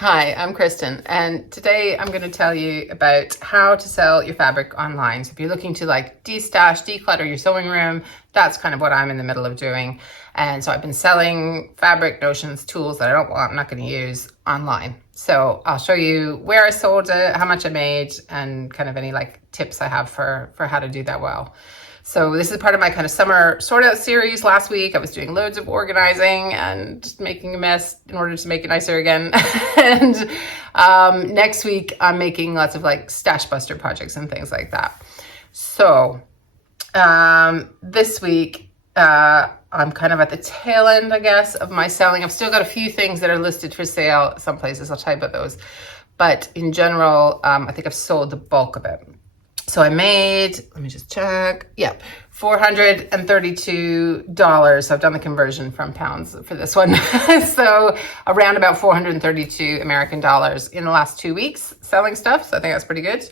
Hi, I'm Kristen, and today I'm going to tell you about how to sell your fabric online. So if you're looking to destash, declutter your sewing room, that's kind of what I'm in the middle of doing. And so I've been selling fabric, notions, tools that I'm not going to use online. So I'll show you where I sold it, how much I made, and kind of any tips I have for how to do that well. So this is part of my kind of summer sort out series. Last week, I was doing loads of organizing and just making a mess in order to make it nicer again. And next week, I'm making lots of stash buster projects and things like that. So this week, I'm kind of at the tail end, I guess, of my selling. I've still got a few things that are listed for sale. Some places, I'll tell you about those. But in general, I think I've sold the bulk of it. So I made, let me just check. Yeah, $432. So I've done the conversion from pounds for this one. So around about 432 American dollars in the last 2 weeks selling stuff. So I think that's pretty good.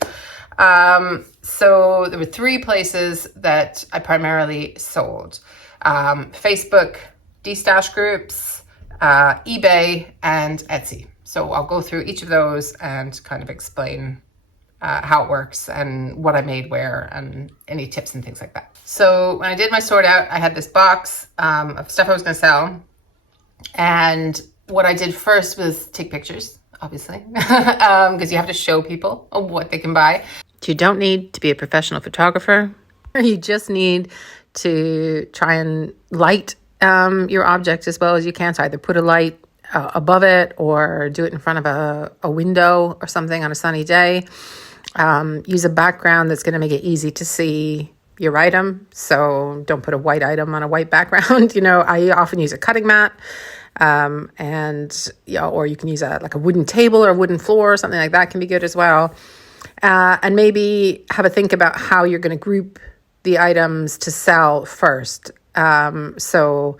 So there were 3 places that I primarily sold. Facebook, Destash groups, eBay, and Etsy. So I'll go through each of those and kind of explain how it works and what I made where and any tips and things like that. So when I did my sort out, I had this box of stuff I was going to sell. And what I did first was take pictures, obviously, because you have to show people what they can buy. You don't need to be a professional photographer. You just need to try and light your object as well as you can. So either put a light above it or do it in front of a window or something on a sunny day. Use a background that's going to make it easy to see your item. So don't put a white item on a white background. I often use a cutting mat, or you can use a wooden table or a wooden floor or something like that can be good as well. And maybe have a think about how you're going to group the items to sell first. You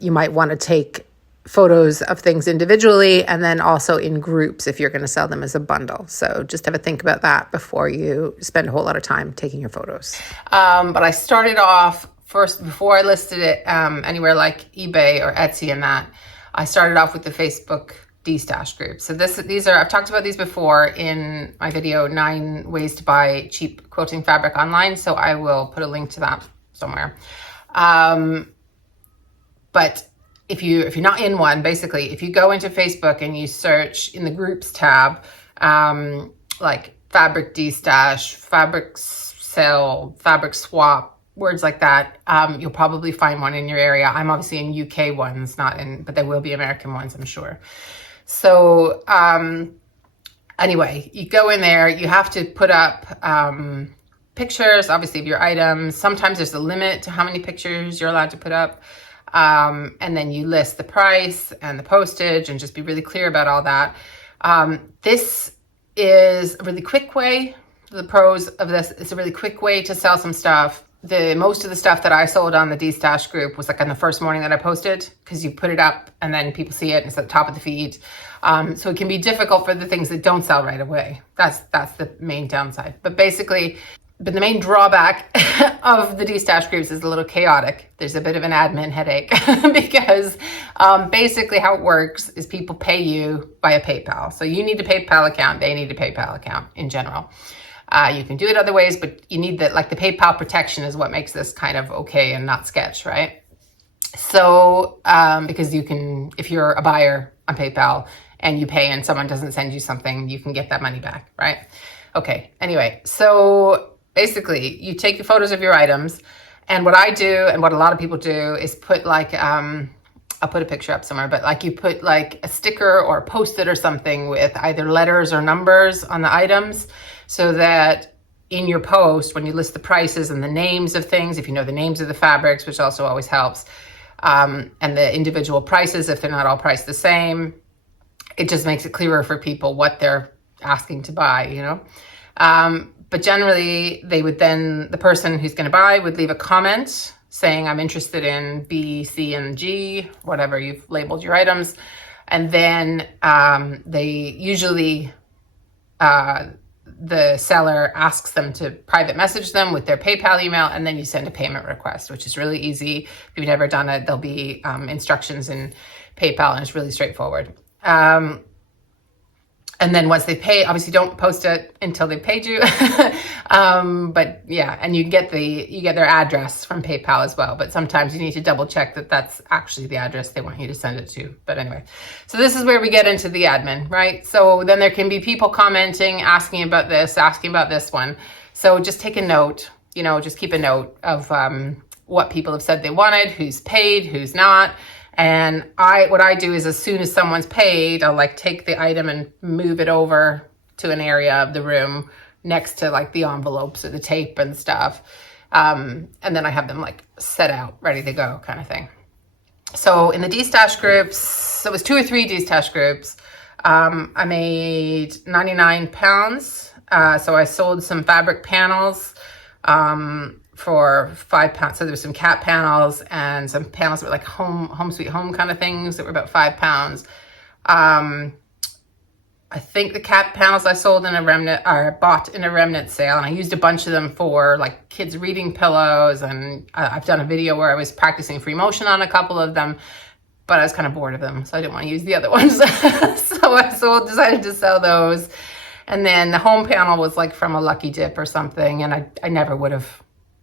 might want to take photos of things individually and then also in groups if you're going to sell them as a bundle. So just have a think about that before you spend a whole lot of time taking your photos. But I started off first, before I listed it anywhere like eBay or Etsy and that, I started off with the Facebook Destash group. So I've talked about these before in my video, 9 ways to buy cheap quilting fabric online. So I will put a link to that somewhere. But if you're not in one, basically, if you go into Facebook and you search in the groups tab, fabric destash, fabric sell, fabric swap, words like that, you'll probably find one in your area. I'm obviously in UK ones, but there will be American ones, I'm sure. So anyway, you go in there, you have to put up pictures, obviously, of your items. Sometimes there's a limit to how many pictures you're allowed to put up. And then you list the price and the postage and just be really clear about all that. This is a really quick way. The pros of this, it's a really quick way to sell some stuff. Most of the stuff that I sold on the Destash group was on the first morning that I posted, because you put it up and then people see it and it's at the top of the feed. So it can be difficult for the things that don't sell right away. That's the main downside. But the main drawback of the Destash groups is a little chaotic. There's a bit of an admin headache because basically how it works is people pay you via PayPal. So you need a PayPal account. They need a PayPal account in general. You can do it other ways, but you need the PayPal protection is what makes this kind of okay and not sketch, right? So because you can, if you're a buyer on PayPal and you pay and someone doesn't send you something, you can get that money back, right? Okay, anyway, so basically, you take the photos of your items, and what I do and what a lot of people do is put I'll put a picture up somewhere, but you put a sticker or a Post-it or something with either letters or numbers on the items, so that in your post, when you list the prices and the names of things, if you know the names of the fabrics, which also always helps, and the individual prices, if they're not all priced the same, it just makes it clearer for people what they're asking to buy, But generally, the person who's going to buy would leave a comment saying, I'm interested in B, C, and G, whatever you've labeled your items. And then they usually, the seller asks them to private message them with their PayPal email, and then you send a payment request, which is really easy. If you've never done it, there'll be instructions in PayPal, and it's really straightforward. And then once they pay, obviously don't post it until they paid you. But yeah, and you get their address from PayPal as well. But sometimes you need to double check that that's actually the address they want you to send it to. But anyway, so this is where we get into the admin, right? So then there can be people commenting, asking about this one. So just take a note, just keep a note of what people have said they wanted, who's paid, who's not. And what I do is as soon as someone's paid, I'll like take the item and move it over to an area of the room next to like the envelopes or the tape and stuff. And then I have them like set out, ready to go kind of thing. So in the destash groups, it was 2 or 3 destash groups. I made 99 pounds. So I sold some fabric panels, for £5. So there was some cat panels and some panels that were like home sweet home kind of things that were about £5. I think the cat panels I sold in a remnant, or bought in a remnant sale, and I used a bunch of them for like kids reading pillows. And I've done a video where I was practicing free motion on a couple of them, but I was kind of bored of them, so I didn't want to use the other ones. So I decided to sell those. And then the home panel was like from a Lucky Dip or something, and I never would have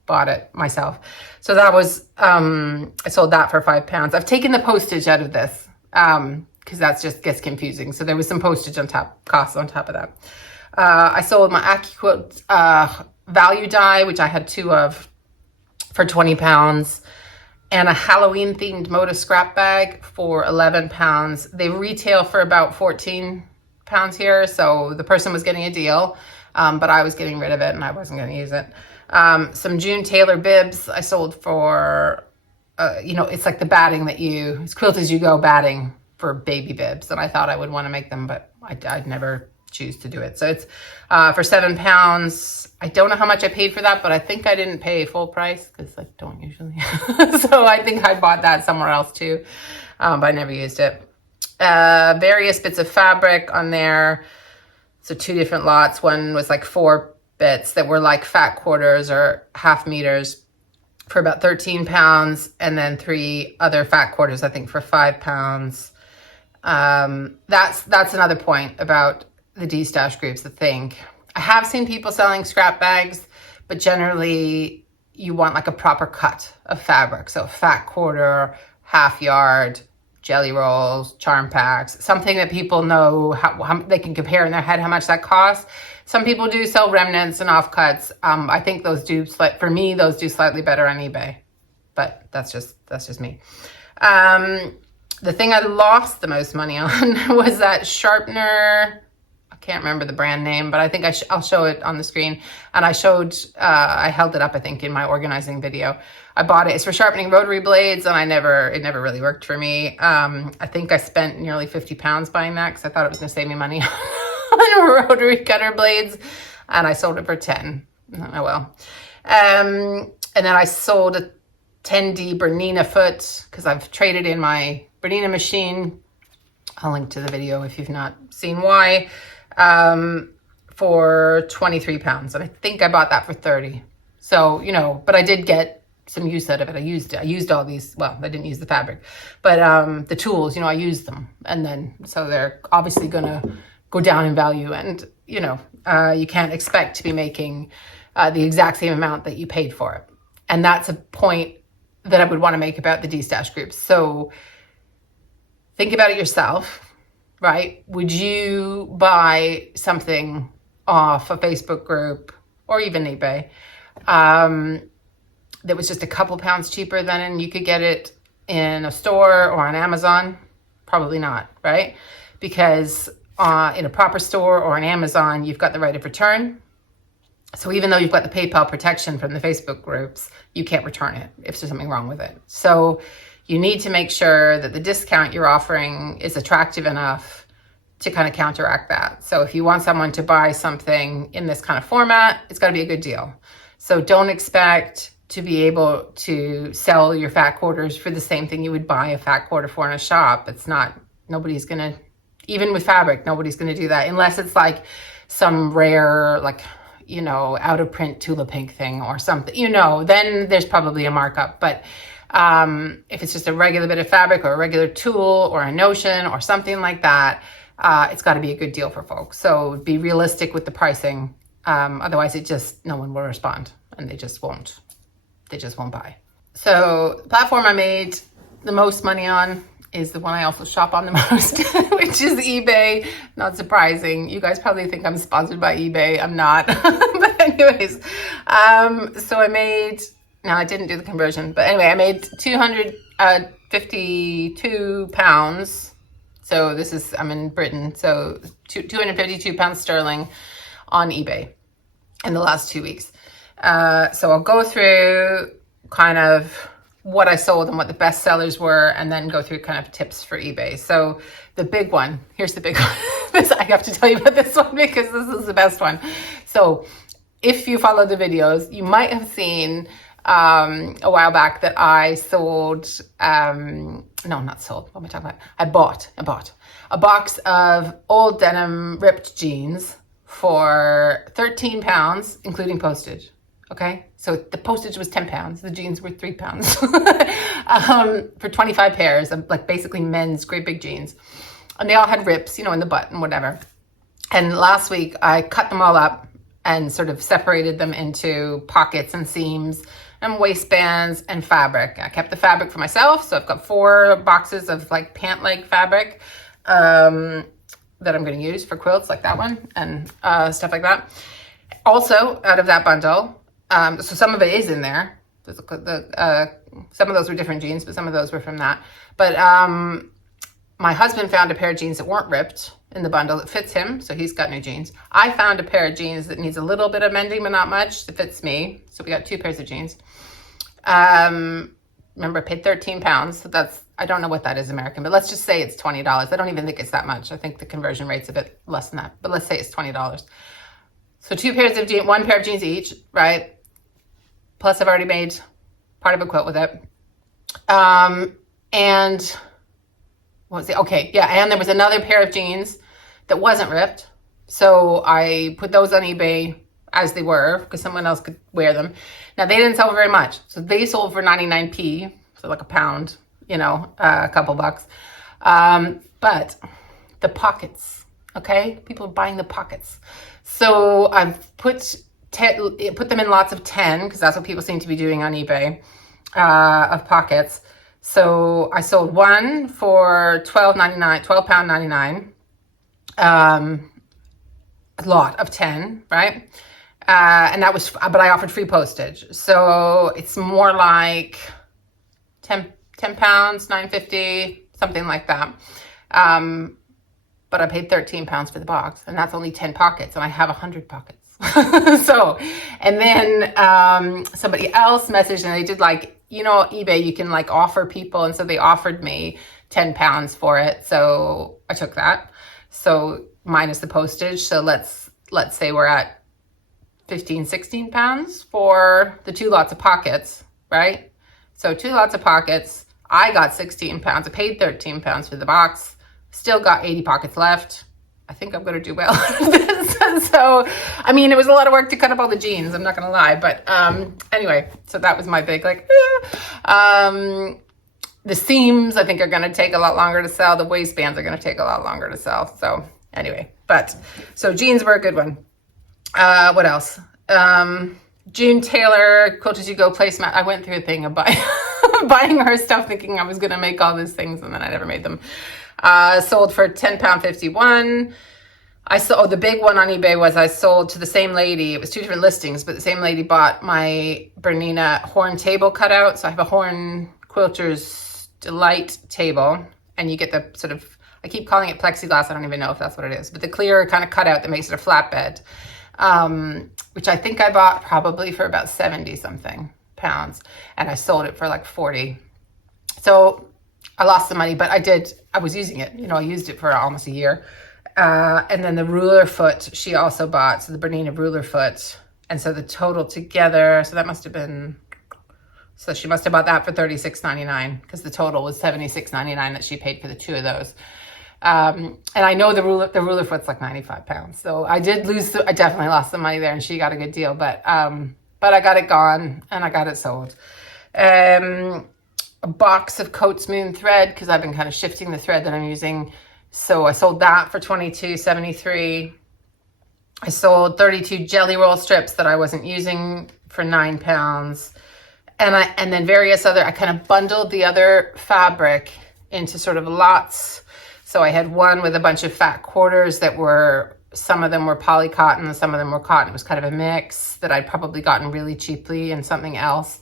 bought it myself. So that was, I sold that for £5. I've taken the postage out of this, because that just gets confusing. So there was some postage costs on top of that. I sold my AccuQuilt value die, which I had 2 of, for £20, and a Halloween themed Moda scrap bag for £11. They retail for about £14 here. So the person was getting a deal, but I was getting rid of it and I wasn't going to use it. Some June Taylor bibs I sold for, it's like the batting it's quilt as you go batting for baby bibs. And I thought I would want to make them, but I'd never choose to do it. So it's for £7. I don't know how much I paid for that, but I think I didn't pay full price because I don't usually. So I think I bought that somewhere else too, but I never used it. Various bits of fabric on there. So 2 different lots. One was like 4 bits that were like fat quarters or half meters for about £13, and then 3 other fat quarters, I think, for £5. That's another point about the destash groups. I have seen people selling scrap bags, but generally you want like a proper cut of fabric. So fat quarter, half yard, jelly rolls, charm packs, something that people know how they can compare in their head how much that costs. Some people do sell remnants and offcuts. I think those do slightly better on eBay, but that's just me. The thing I lost the most money on was that sharpener. I can't remember the brand name, but I think I'll show it on the screen. And I held it up, I think, in my organizing video. I bought it. It's for sharpening rotary blades, and it never really worked for me. I think I spent nearly £50 buying that because I thought it was going to save me money on rotary cutter blades, and I sold it for 10. Oh well. And then I sold a 10D Bernina foot because I've traded in my Bernina machine. I'll link to the video if you've not seen why. For £23, and I think I bought that for 30. So, but I did get some use out of it. I used all these, well, I didn't use the fabric, but the tools, I used them. And then, so they're obviously going to go down in value, and, you can't expect to be making the exact same amount that you paid for it. And that's a point that I would want to make about the destash groups. So think about it yourself, right? Would you buy something off a Facebook group or even eBay that was just a couple pounds cheaper than you could get it in a store or on Amazon? Probably not, right? Because in a proper store or on Amazon, you've got the right of return. So even though you've got the PayPal protection from the Facebook groups, you can't return it if there's something wrong with it. So you need to make sure that the discount you're offering is attractive enough to kind of counteract that. So if you want someone to buy something in this kind of format, it's got to be a good deal. So don't expect to be able to sell your fat quarters for the same thing you would buy a fat quarter for in a shop. Nobody's going to, even with fabric, nobody's going to do that unless it's like some rare, like, out of print Tula Pink thing or something, then there's probably a markup. But if it's just a regular bit of fabric or a regular tool or a notion or something like that, it's got to be a good deal for folks. So be realistic with the pricing. Otherwise, no one will respond, and they just won't buy. So the platform I made the most money on is the one I also shop on the most, which is eBay. Not surprising. You guys probably think I'm sponsored by eBay. I'm not. But anyways, so I didn't do the conversion, but anyway, I made 252 pounds. So I'm in Britain. So 252 pounds sterling on eBay in the last 2 weeks. So I'll go through kind of what I sold and what the best sellers were, and then go through kind of tips for eBay. So the big one, here's the big one. I have to tell you about this one because this is the best one. So if you follow the videos, you might have seen a while back that I sold, not sold, what am I talking about? I bought a box of old denim ripped jeans for 13 pounds, including postage. Okay, so the postage was 10 pounds. The jeans were 3 pounds for 25 pairs of like basically men's great big jeans. And they all had rips, in the butt and whatever. And last week I cut them all up and sort of separated them into pockets and seams and waistbands and fabric. I kept the fabric for myself. So I've got 4 boxes of like pant leg fabric that I'm going to use for quilts like that one and stuff like that. Also out of that bundle, so some of it is in there. Some of those were different jeans, but some of those were from that. But my husband found a pair of jeans that weren't ripped in the bundle that fits him, so he's got new jeans. I found a pair of jeans that needs a little bit of mending, but not much, that fits me. So we got 2 pairs of jeans. Remember, I paid 13 pounds. So I don't know what that is American, but let's just say it's $20. I don't even think it's that much. I think the conversion rate's a bit less than that, but let's say it's $20. So 2 pairs of jeans, 1 pair of jeans each, right? Plus I've already made part of a quilt with it. And what was it? Okay, yeah, and there was another pair of jeans that wasn't ripped. So I put those on eBay as they were because someone else could wear them. Now they didn't sell for very much. So they sold for 99p, so like a pound, a couple bucks. But the pockets, okay? People are buying the pockets. So I've put them in lots of 10 because that's what people seem to be doing on eBay of pockets. So I sold one for £12.99, a lot of 10, right? And that was, but I offered free postage. So it's more like 10 pounds, $9.50, something like that. But I paid 13 pounds for the box, and that's only 10 pockets, and I have 100 pockets. So, and then somebody else messaged, and they did eBay, you can offer people, and so they offered me 10 pounds for it. So I took that. So minus the postage. So let's say we're at 15, 16 pounds for the 2 lots of pockets, right? So 2 lots of pockets. I got 16 pounds. I paid 13 pounds for the box. Still got 80 pockets left. I think I'm going to do well. So, I mean, it was a lot of work to cut up all the jeans. I'm not going to lie. But anyway, so that was my big, the seams, I think, are going to take a lot longer to sell. The waistbands are going to take a lot longer to sell. So anyway, so jeans were a good one. What else? June Taylor, Quilt As You Go placemat. I went through a thing of buying her stuff thinking I was going to make all these things, and then I never made them. Sold for £10.51. The big one on eBay was I sold to the same lady. It was 2 different listings, but the same lady bought my Bernina horn table cutout. So I have a horn quilter's delight table, and you get the sort of, I keep calling it plexiglass. I don't even know if that's what it is, but the clear kind of cutout that makes it a flatbed, which I think I bought probably for about 70 something pounds, and I sold it for like 40. So I lost some money, but I was using it. I used it for almost a year. And then the ruler foot she also bought, so the Bernina ruler foot. And so the total together, so she must have bought that for $36.99 because the total was $76.99 that she paid for the 2 of those. And I know the ruler foot's like 95 pounds. So I definitely lost some money there, and she got a good deal, but I got it gone and I got it sold. A box of Coats Moon thread, because I've been kind of shifting the thread that I'm using So I sold that for $22.73. I sold 32 jelly roll strips that I wasn't using for £9. And then various other, I kind of bundled the other fabric into sort of lots. So I had one with a bunch of fat quarters that were, some of them were poly cotton and some of them were cotton. It was kind of a mix that I'd probably gotten really cheaply in something else.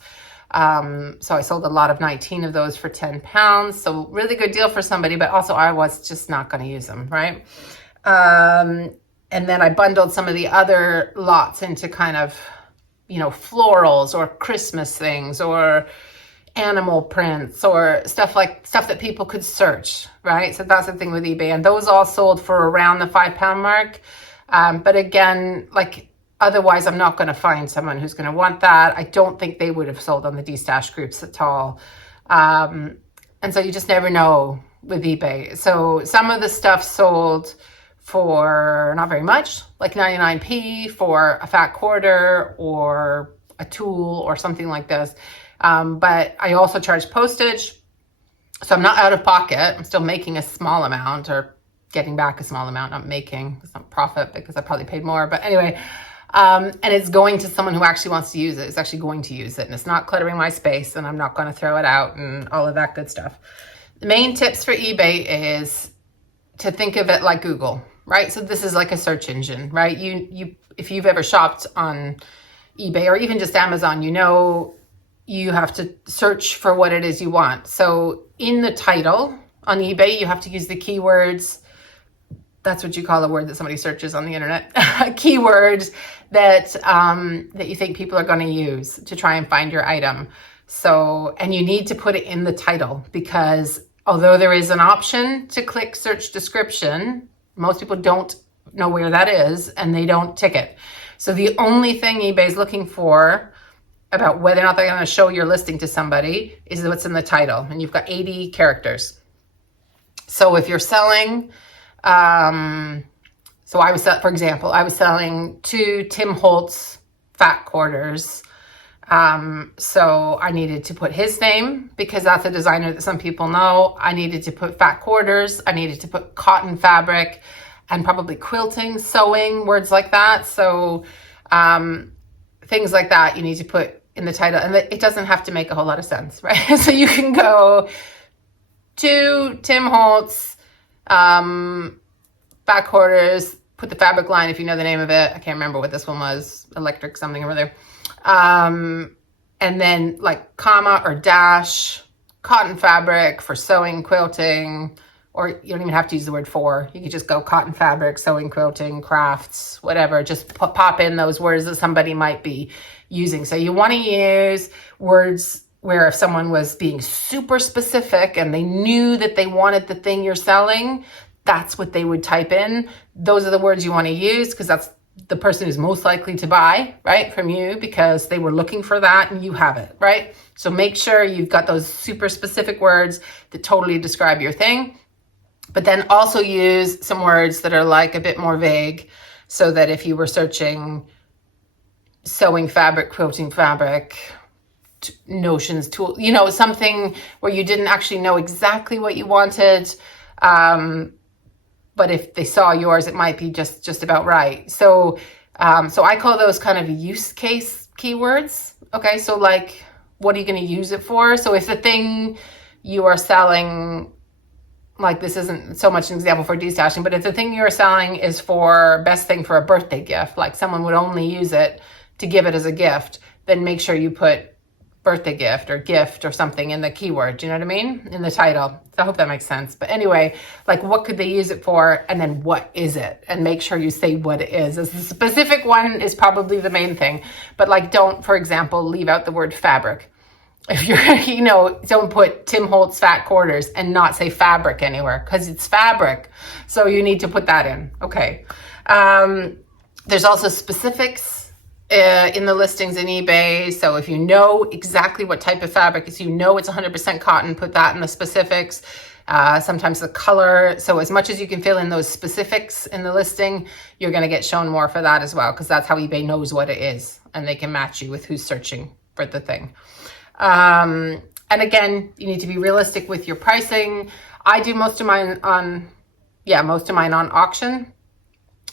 So I sold a lot of 19 of those for £10. So really good deal for somebody, but also I was just not going to use them, right? And then I bundled some of the other lots into kind of, you know, florals or Christmas things or animal prints or stuff that people could search, right? So that's the thing with eBay. And those all sold for around the £5 mark. But again, like otherwise I'm not going to find someone who's going to want that. I don't think they would have sold on the destashed groups at all. And so you just never know with eBay. So some of the stuff sold for not very much, like 99p for a fat quarter or a tool or something like this. But I also charge postage. So I'm not out of pocket. I'm still making a small amount or getting back a small amount. Not making, it's not profit because I probably paid more. But anyway, and it's going to someone who actually wants to use it. It's actually going to use it. And it's not cluttering my space and I'm not going to throw it out and all of that good stuff. The main tips for eBay is to think of it like Google, right? So this is like a search engine, right? You if you've ever shopped on eBay or even just Amazon, you know you have to search for what it is you want. So in the title on eBay, you have to use the keywords. That's what you call a word that somebody searches on the internet. Keywords that you think people are going to use to try and find your item. So, and you need to put it in the title because although there is an option to click search description, most people don't know where that is and they don't tick it. So the only thing eBay is looking for about whether or not they're going to show your listing to somebody is what's in the title. And you've got 80 characters. So if you're selling, so I was, for example, I was selling 2 Tim Holtz fat quarters. So I needed to put his name because that's a designer that some people know. I needed to put fat quarters. I needed to put cotton fabric and probably quilting, sewing, words like that. So things like that you need to put in the title. And it doesn't have to make a whole lot of sense, right? So you can go to Tim Holtz, fat quarters, put the fabric line if you know the name of it. I can't remember what this one was, electric something or other. And then like comma or dash, cotton fabric for sewing, quilting, or you don't even have to use the word for. You could just go cotton fabric, sewing, quilting, crafts, whatever. Just pop in those words that somebody might be using. So you want to use words where if someone was being super specific and they knew that they wanted the thing you're selling, that's what they would type in. Those are the words you want to use because that's the person who's most likely to buy, right, from you because they were looking for that and you have it, right? So make sure you've got those super specific words that totally describe your thing, but then also use some words that are like a bit more vague so that if you were searching sewing fabric, quilting fabric, notions, tool, you know, something where you didn't actually know exactly what you wanted, but if they saw yours, it might be just about right. So I call those kind of use case keywords. Okay, so like, what are you going to use it for? So if the thing you are selling, like this isn't so much an example for destashing, but if the thing you're selling is for best thing for a birthday gift, like someone would only use it to give it as a gift, then make sure you put birthday gift or something in the keyword, you know what I mean? In the title. I hope that makes sense. But anyway, like what could they use it for? And then what is it? And make sure you say what it is. As the specific one is probably the main thing. But like don't, for example, leave out the word fabric. If you're, you know, don't put Tim Holtz fat quarters and not say fabric anywhere because it's fabric. So you need to put that in. Okay. There's also specifics in the listings in eBay. So if you know exactly what type of fabric, if you know it's 100% cotton, put that in the specifics. Sometimes the color. So as much as you can fill in those specifics in the listing, you're going to get shown more for that as well, because that's how eBay knows what it is and they can match you with who's searching for the thing. And again, you need to be realistic with your pricing. I do most of mine on yeah, most of mine on auction.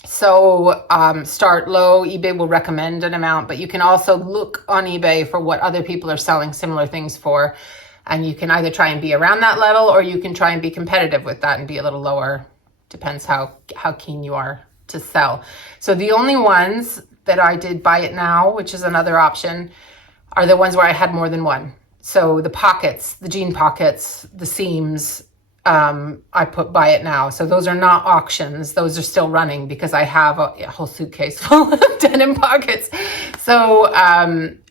So start low. eBay will recommend an amount, but you can also look on eBay for what other people are selling similar things for. And you can either try and be around that level, or you can try and be competitive with that and be a little lower. Depends how keen you are to sell. So the only ones that I did buy it now, which is another option, are the ones where I had more than one. So the pockets, the jean pockets, the seams, I put buy it now. So those are not auctions. Those are still running because I have a whole suitcase full of denim pockets. So,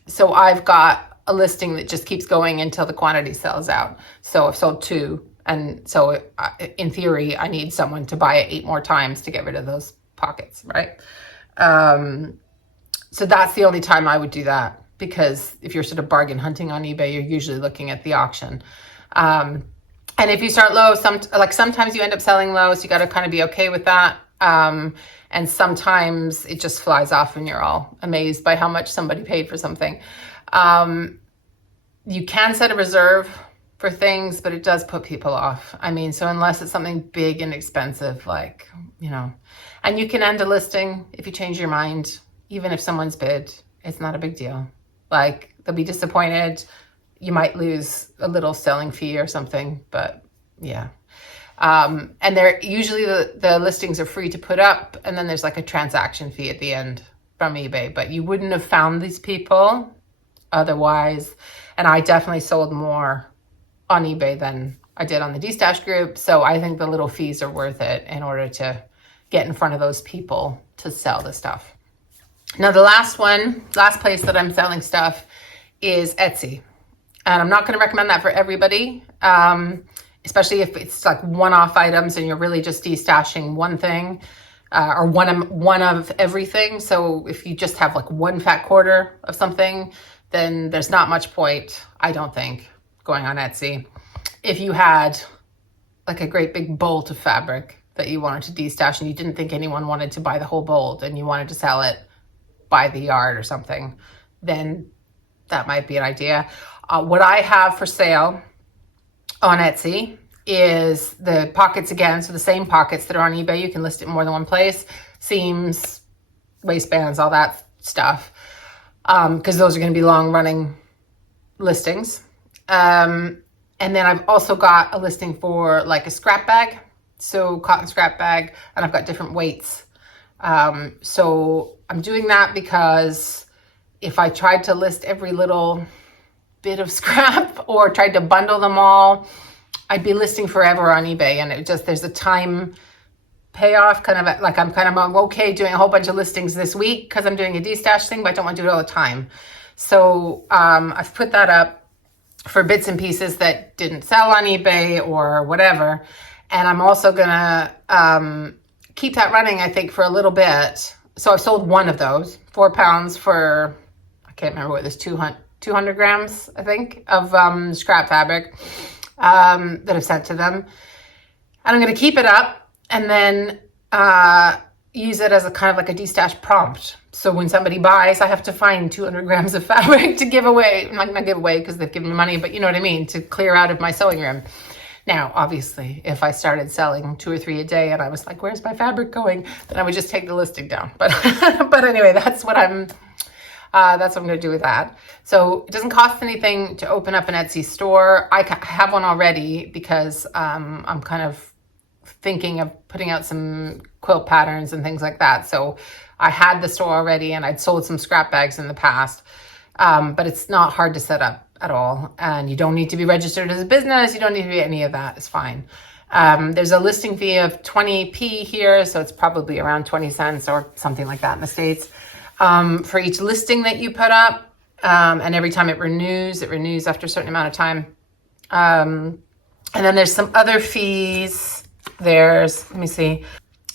so I've got a listing that just keeps going until the quantity sells out. So I've sold 2. And so in theory, I need someone to buy it 8 more times to get rid of those pockets, right? So that's the only time I would do that, because if you're sort of bargain hunting on eBay, you're usually looking at the auction. And if you start low, sometimes you end up selling low, so you got to kind of be okay with that. And sometimes it just flies off and you're all amazed by how much somebody paid for something. You can set a reserve for things, but it does put people off. I mean, so unless it's something big and expensive, like, you know, and you can end a listing if you change your mind, even if someone's bid, it's not a big deal. Like, they'll be disappointed. You might lose a little selling fee or something, but yeah. And they're usually the listings are free to put up, and then there's like a transaction fee at the end from eBay, but you wouldn't have found these people otherwise. And I definitely sold more on eBay than I did on the Destash group. So I think the little fees are worth it in order to get in front of those people to sell the stuff. Now, the last place that I'm selling stuff is Etsy. And I'm not going to recommend that for everybody, especially if it's like one-off items and you're really just destashing one thing or one of everything. So if you just have like one fat quarter of something, then there's not much point, I don't think, going on Etsy. If you had like a great big bolt of fabric that you wanted to destash and you didn't think anyone wanted to buy the whole bolt and you wanted to sell it by the yard or something, then that might be an idea. What I have for sale on Etsy is the pockets again. So the same pockets that are on eBay, you can list it in more than one place. Seams, waistbands, all that stuff. Because those are going to be long running listings. And then I've also got a listing for like a scrap bag. So cotton scrap bag, and I've got different weights. So I'm doing that because if I tried to list every little bit of scrap or tried to bundle them all, I'd be listing forever on eBay, and there's a time payoff, kind of like I'm okay doing a whole bunch of listings this week because I'm doing a destash thing, but I don't want to do it all the time. So I've put that up for bits and pieces that didn't sell on eBay or whatever. And I'm also gonna keep that running, I think, for a little bit. So I've sold one of those, 4 pounds for, I can't remember what this, 200 grams, I think, of scrap fabric that I've sent to them. And I'm going to keep it up and then use it as a kind of like a destash prompt. So when somebody buys, I have to find 200 grams of fabric to give away. I'm not going to give away because they've given me money, but you know what I mean, to clear out of my sewing room. Now, obviously, if I started selling 2 or 3 a day and I was like, where's my fabric going? Then I would just take the listing down. But but anyway, that's what I'm going to do with that. So it doesn't cost anything to open up an Etsy store. I have one already because I'm kind of thinking of putting out some quilt patterns and things like that. So I had the store already and I'd sold some scrap bags in the past, but it's not hard to set up at all. And you don't need to be registered as a business. You don't need to be any of that. It's fine. There's a listing fee of 20p here. So it's probably around 20 cents or something like that in the States. For each listing that you put up, and every time it renews after a certain amount of time. And then there's some other fees. Let me see,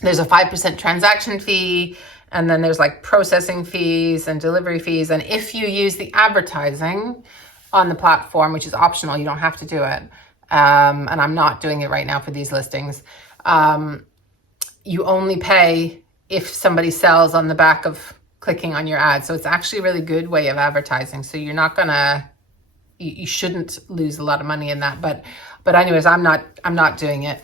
there's a 5% transaction fee, and then there's like processing fees and delivery fees. And if you use the advertising on the platform, which is optional, you don't have to do it. And I'm not doing it right now for these listings. You only pay if somebody sells on the back of clicking on your ad. So it's actually a really good way of advertising. So you're not you shouldn't lose a lot of money in that. But anyways, I'm not doing it.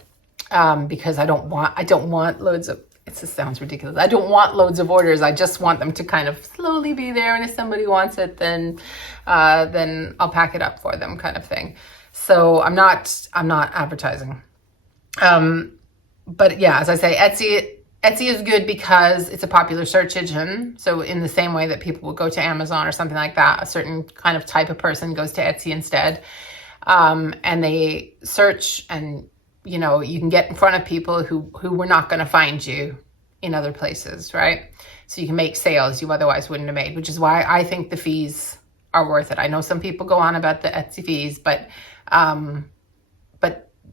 because I don't want loads of, it just sounds ridiculous. I don't want loads of orders. I just want them to kind of slowly be there. And if somebody wants it, then I'll pack it up for them, kind of thing. So I'm not advertising. But yeah, as I say, Etsy is good because it's a popular search engine. So in the same way that people would go to Amazon or something like that, a certain kind of type of person goes to Etsy instead. And they search, and you know, you can get in front of people who were not going to find you in other places, right? So you can make sales you otherwise wouldn't have made, which is why I think the fees are worth it. I know some people go on about the Etsy fees, but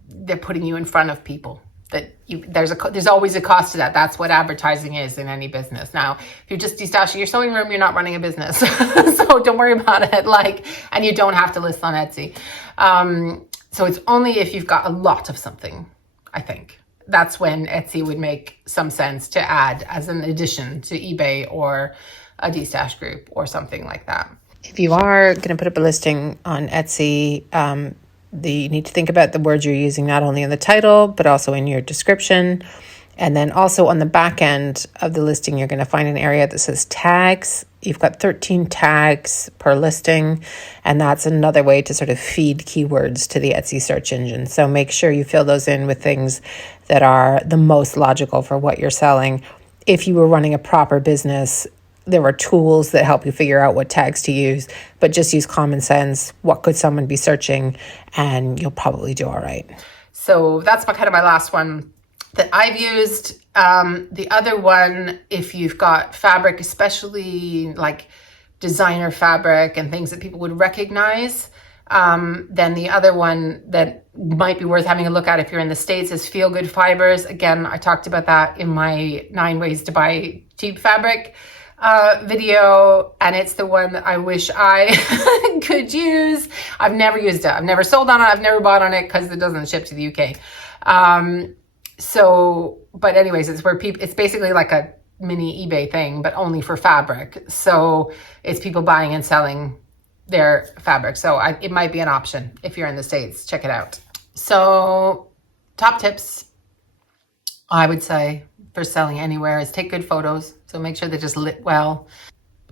they're putting you in front of people. There's always a cost to that. That's what advertising is in any business. Now, if you're just destashing your sewing room, you're not running a business. So don't worry about it. And you don't have to list on Etsy. So it's only if you've got a lot of something, I think. That's when Etsy would make some sense to add as an addition to eBay or a destash group or something like that. If you are going to put up a listing on Etsy, you need to think about the words you're using, not only in the title, but also in your description. And then also on the back end of the listing, you're going to find an area that says tags. You've got 13 tags per listing, and that's another way to sort of feed keywords to the Etsy search engine. So make sure you fill those in with things that are the most logical for what you're selling. If you were running a proper business, there are tools that help you figure out what tags to use, but just use common sense. What could someone be searching? And you'll probably do all right. So that's my last one that I've used. The other one, if you've got fabric, especially like designer fabric and things that people would recognize, then the other one that might be worth having a look at if you're in the States is Feel Good Fibres. Again, I talked about that in my 9 ways to buy cheap fabric video, and it's the one that I wish I could use. I've never used it. I've never sold on it. I've never bought on it because it doesn't ship to the UK. But anyways, it's basically like a mini eBay thing, but only for fabric. So it's people buying and selling their fabric. So it might be an option if you're in the States. Check it out. So top tips, I would say, for selling anywhere is take good photos. So make sure they're just lit well.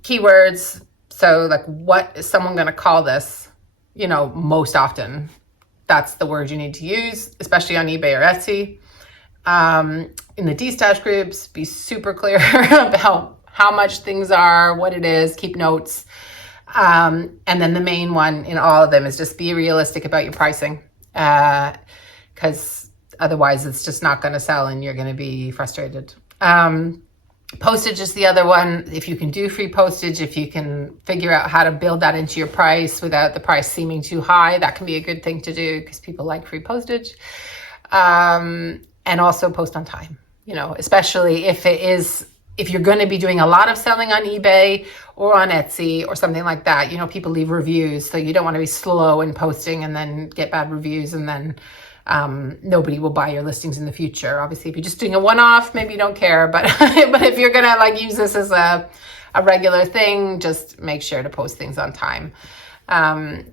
Keywords. So like, what is someone going to call this? You know, most often that's the word you need to use, especially on eBay or Etsy. In the destash groups, be super clear about how much things are, what it is, keep notes. And then the main one in all of them is just be realistic about your pricing. Because otherwise it's just not going to sell and you're going to be frustrated. Postage is the other one. If you can do free postage, if you can figure out how to build that into your price without the price seeming too high, that can be a good thing to do because people like free postage. And also post on time, you know, especially if you're going to be doing a lot of selling on eBay or on Etsy or something like that. You know, people leave reviews, so you don't want to be slow in posting and then get bad reviews, and then nobody will buy your listings in the future. Obviously, if you're just doing a one-off, maybe you don't care, but but if you're gonna like use this as a regular thing, just make sure to post things on time.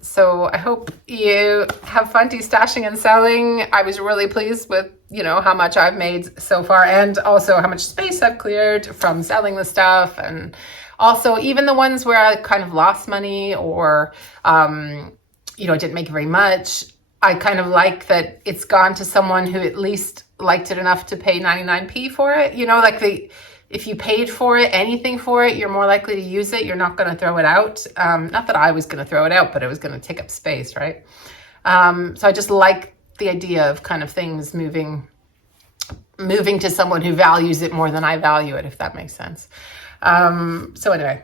So I hope you have fun destashing and selling. I was really pleased with, you know, how much I've made so far, and also how much space I've cleared from selling the stuff. And also even the ones where I kind of lost money or, you know, didn't make very much. I kind of like that it's gone to someone who at least liked it enough to pay 99p for it. You know, like if you paid for it, anything for it, you're more likely to use it. You're not going to throw it out. Not that I was going to throw it out, but it was going to take up space, right? So I just like the idea of kind of things moving to someone who values it more than I value it, if that makes sense. So anyway,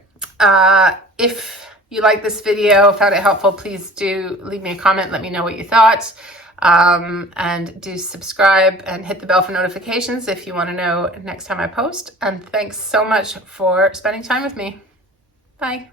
if you like this video, found it helpful, please do leave me a comment. Let me know what you thought. And do subscribe and hit the bell for notifications if you want to know next time I post. And thanks so much for spending time with me. Bye.